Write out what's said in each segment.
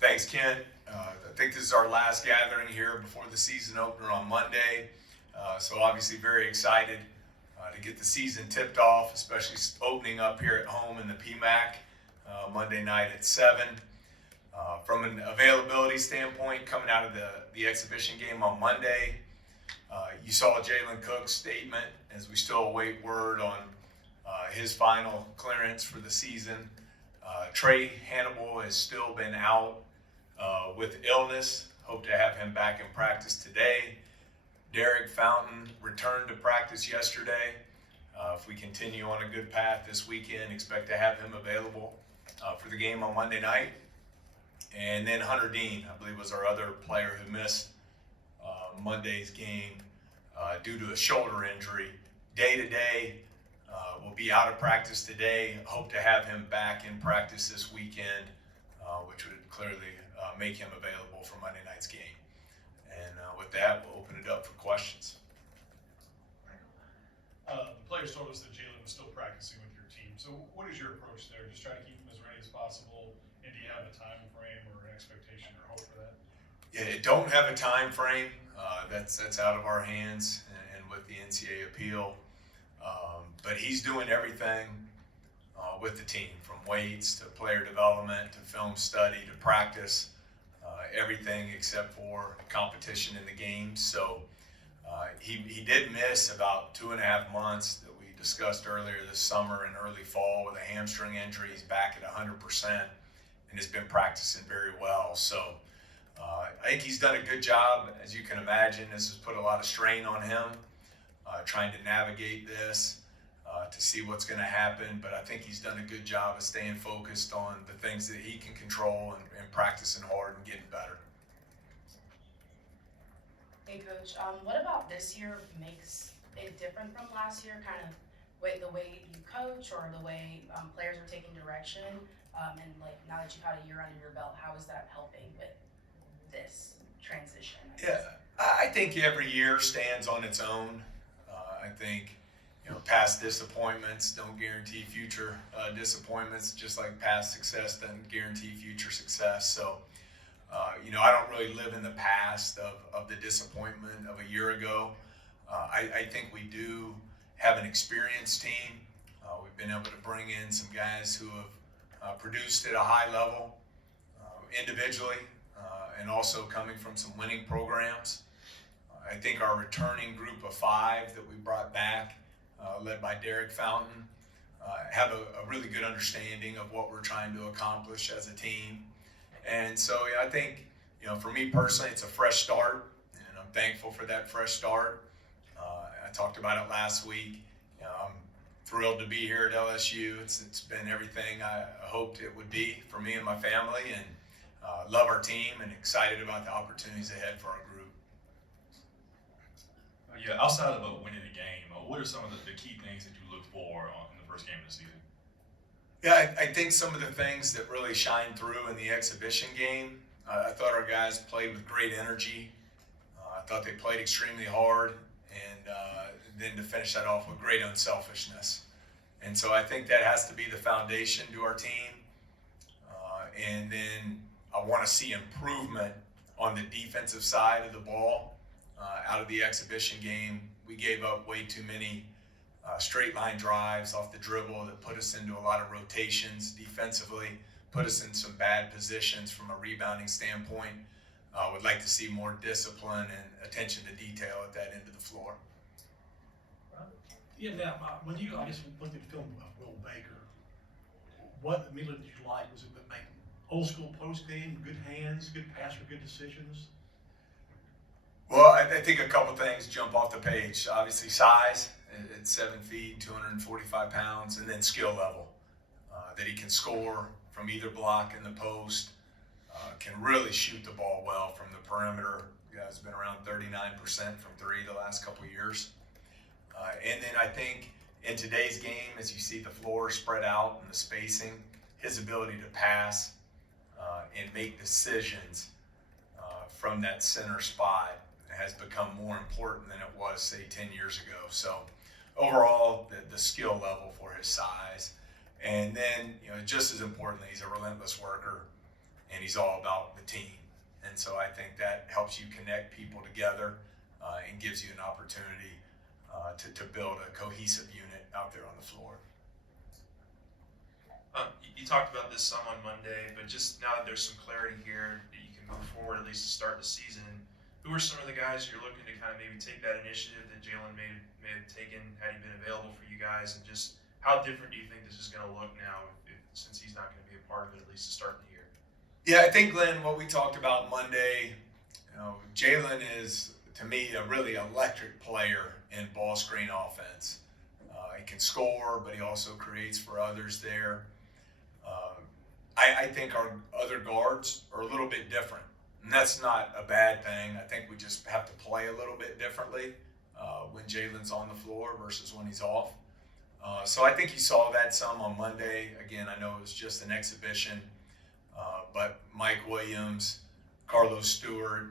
Thanks, Kent. I think this is our last gathering here before the season opener on Monday. So obviously very excited to get the season tipped off, especially opening up here at home in the PMAC Monday night at 7. From an availability standpoint, coming out of the exhibition game on Monday, you saw Jalen Cook's statement as we still await word on his final clearance for the season. Trey Hannibal has still been out with illness. Hope to have him back in practice today. Derek Fountain returned to practice yesterday. If we continue on a good path this weekend, expect to have him available for the game on Monday night. And then Hunter Dean, I believe, was our other player who missed Monday's game due to a shoulder injury. Day to day, will be out of practice today. Hope to have him back in practice this weekend, which would clearly make him available for Monday night's game. And with that, we'll open it up for questions. The players told us that Jalen was still practicing with your team. So what is your approach there? Just try to keep him as ready as possible? And do you have a time frame or an expectation or hope for that? Yeah, it don't have a time frame. That's out of our hands and with the NCAA appeal. But he's doing everything with the team, from weights to player development to film study to practice, everything except for competition in the game. So he did miss about 2.5 months that we discussed earlier this summer and early fall with a hamstring injury. He's back at 100% and has been practicing very well. So I think he's done a good job. As you can imagine, this has put a lot of strain on him, trying to navigate this. To see what's going to happen, but I think he's done a good job of staying focused on the things that he can control and practicing hard and getting better. Hey, Coach, what about this year makes it different from last year, kind of the way you coach or the way players are taking direction, and like now that you've had a year under your belt, how is that helping with this transition? I think every year stands on its own. I think past disappointments don't guarantee future disappointments, just like past success doesn't guarantee future success. So, I don't really live in the past of the disappointment of a year ago. I think we do have an experienced team. We've been able to bring in some guys who have produced at a high level individually and also coming from some winning programs. I think our returning group of 5 that we brought back, led by Derek Fountain, have a really good understanding of what we're trying to accomplish as a team. And so I think, for me personally, it's a fresh start, and I'm thankful for that fresh start. I talked about it last week. I'm thrilled to be here at LSU. It's been everything I hoped it would be for me and my family, and love our team and excited about the opportunities ahead for our group. Yeah, outside of winning the game, what are some of the key things that you look for in the first game of the season? Yeah, I think some of the things that really shine through in the exhibition game, I thought our guys played with great energy. I thought they played extremely hard, and then to finish that off with great unselfishness. And so I think that has to be the foundation to our team. And then I want to see improvement on the defensive side of the ball. Out of the exhibition game, we gave up way too many straight line drives off the dribble that put us into a lot of rotations defensively, put us in some bad positions from a rebounding standpoint. Would like to see more discipline and attention to detail at that end of the floor. Yeah, now, when you, looked at the film of Will Baker, what immediately did you like? Was it making old school post game, good hands, good pass for good decisions? Well, I think a couple things jump off the page. Obviously, size at 7 feet, 245 pounds, and then skill level. That he can score from either block in the post, can really shoot the ball well from the perimeter. The guy's been around 39% from 3 the last couple of years. And then I think in today's game, as you see the floor spread out and the spacing, his ability to pass and make decisions from that center spot has become more important than it was, say, 10 years ago. So overall, the skill level for his size. And then, just as importantly, he's a relentless worker. and he's all about the team. And so I think that helps you connect people together and gives you an opportunity to build a cohesive unit out there on the floor. You talked about this some on Monday, but just now that there's some clarity here that you can move forward, at least to start the season, who are some of the guys you're looking to kind of maybe take that initiative that Jalen may have taken had he been available for you guys, and just how different do you think this is going to look now since he's not going to be a part of it, at least to start the year? Yeah, I think, Glenn, what we talked about Monday, Jalen is, to me, a really electric player in ball screen offense. He can score, but he also creates for others there. I think our other guards are a little bit different, and that's not a bad thing. I think we just have to play a little bit differently when Jalen's on the floor versus when he's off. So I think you saw that some on Monday. Again, I know it was just an exhibition, but Mike Williams, Carlos Stewart,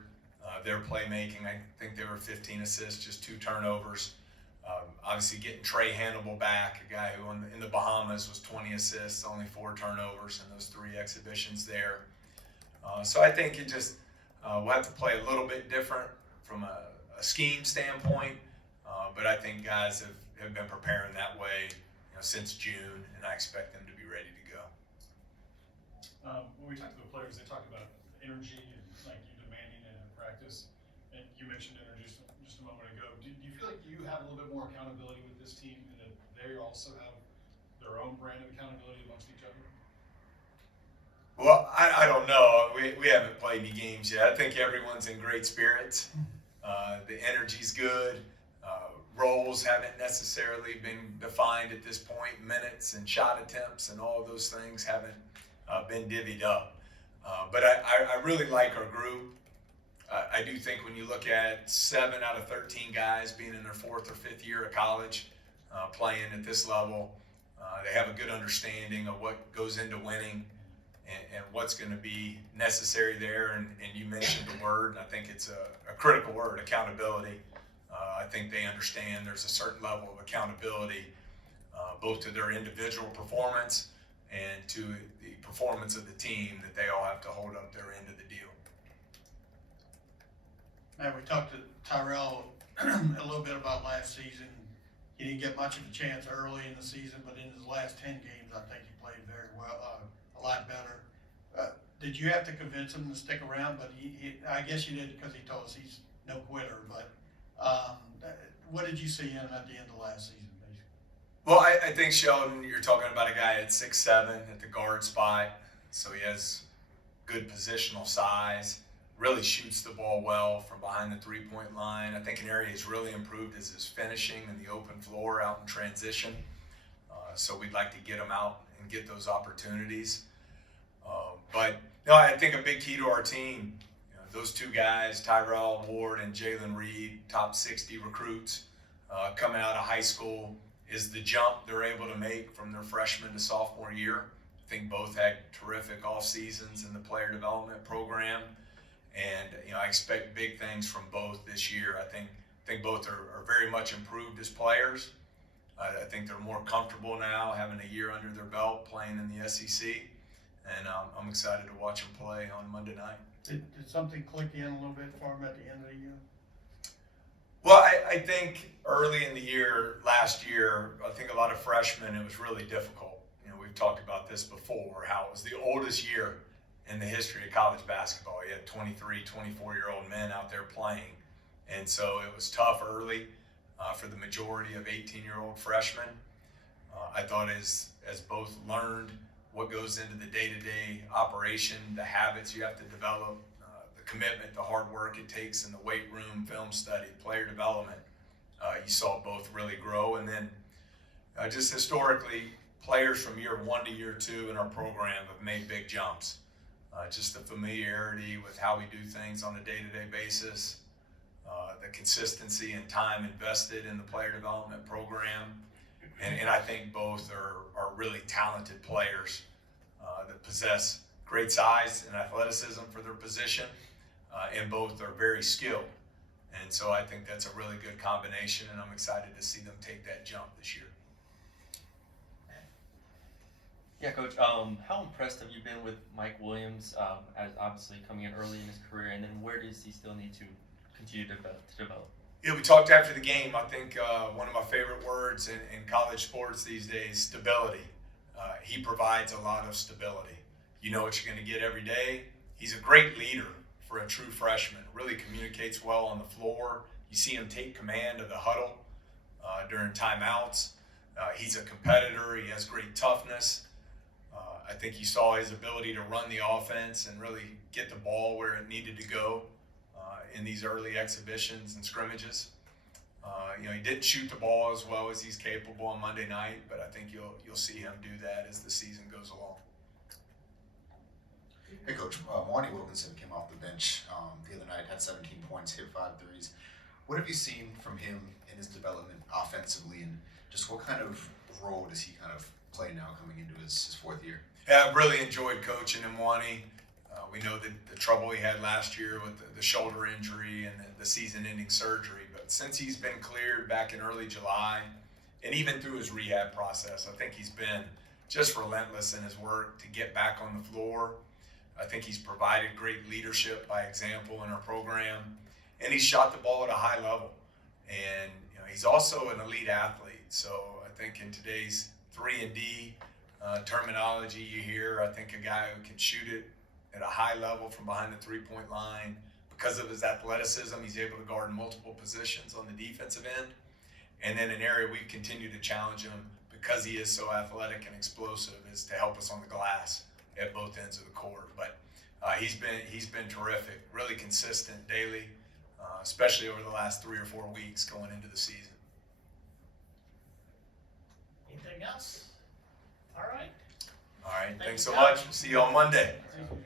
their playmaking, I think they were 15 assists, just 2 turnovers. Obviously getting Trey Hannibal back, a guy who in the Bahamas was 20 assists, only 4 turnovers in those 3 exhibitions there. So I think it just, we'll have to play a little bit different from a scheme standpoint, but I think guys have been preparing that way since June, and I expect them to be ready to go. When we talked to the players, they talked about energy and like you demanding it in practice, and you mentioned energy just a moment ago. Do you feel like you have a little bit more accountability with this team, and that they also have their own brand of accountability amongst each other? Well, I don't know. We haven't played any games yet. I think everyone's in great spirits. The energy's good. Roles haven't necessarily been defined at this point. Minutes and shot attempts and all of those things haven't been divvied up. But I really like our group. I do think when you look at 7 out of 13 guys being in their 4th or 5th year of college, playing at this level, they have a good understanding of what goes into winning and what's going to be necessary there. And you mentioned the word, and I think it's a critical word, accountability. I think they understand there's a certain level of accountability, both to their individual performance and to the performance of the team, that they all have to hold up their end of the deal. Now, we talked to Tyrell a little bit about last season. He didn't get much of a chance early in the season, but in his last 10 games, I think he played very well, a lot better. Did you have to convince him to stick around? But I guess you did, because he told us he's no quitter. But what did you see in him at the end of last season, basically? Well, I think, Sheldon, you're talking about a guy at 6'7" at the guard spot, so he has good positional size, really shoots the ball well from behind the three-point line. I think an area he's really improved is his finishing in the open floor out in transition. So we'd like to get him out and get those opportunities. But no, I think a big key to our team, those 2 guys, Tyrell Ward and Jalen Reed, top 60 recruits coming out of high school, is the jump they're able to make from their freshman to sophomore year. I think both had terrific off seasons in the player development program, and I expect big things from both this year. I think both are very much improved as players. I think they're more comfortable now, having a year under their belt, playing in the SEC, and I'm excited to watch them play on Monday night. Did something click in a little bit for him at the end of the year? Well, I think early in the year, last year, I think a lot of freshmen, it was really difficult. We've talked about this before, how it was the oldest year in the history of college basketball. You had 23, 24-year-old men out there playing. And so it was tough early for the majority of 18-year-old freshmen. I thought as both learned what goes into the day-to-day operation, the habits you have to develop, the commitment, the hard work it takes in the weight room, film study, player development, you saw both really grow. And then just historically, players from year 1 to year 2 in our program have made big jumps. Just the familiarity with how we do things on a day-to-day basis, the consistency and time invested in the player development program. And I think both are really talented players that possess great size and athleticism for their position, and both are very skilled. And so I think that's a really good combination, and I'm excited to see them take that jump this year. Yeah, Coach. How impressed have you been with Mike Williams, as obviously coming in early in his career, and then where does he still need to continue to develop? Yeah, we talked after the game. I think one of my favorite words in college sports these days, stability. He provides a lot of stability. You know what you're going to get every day. He's a great leader for a true freshman. Really communicates well on the floor. You see him take command of the huddle during timeouts. He's a competitor. He has great toughness. I think you saw his ability to run the offense and really get the ball where it needed to go in these early exhibitions and scrimmages. He didn't shoot the ball as well as he's capable on Monday night, but I think you'll see him do that as the season goes along. Hey, Coach. Monty Wilkinson came off the bench the other night, had 17 points, hit 5 threes. What have you seen from him in his development offensively, and just what kind of role does he kind of play now coming into his 4th year? Yeah, I've really enjoyed coaching him, Wani. We know the trouble he had last year with the shoulder injury and the season-ending surgery. But since he's been cleared back in early July, and even through his rehab process, I think he's been just relentless in his work to get back on the floor. I think he's provided great leadership by example in our program, and he's shot the ball at a high level. And he's also an elite athlete. So I think in today's 3-and-D terminology you hear, I think a guy who can shoot it at a high level from behind the three-point line. Because of his athleticism, he's able to guard multiple positions on the defensive end. And then an area we've continued to challenge him because he is so athletic and explosive is to help us on the glass at both ends of the court. But he's been terrific, really consistent daily, especially over the last 3 or 4 weeks going into the season. Anything else? All right. All right, Thank thanks you, so Coach. much. We'll see you on Monday. Thank you.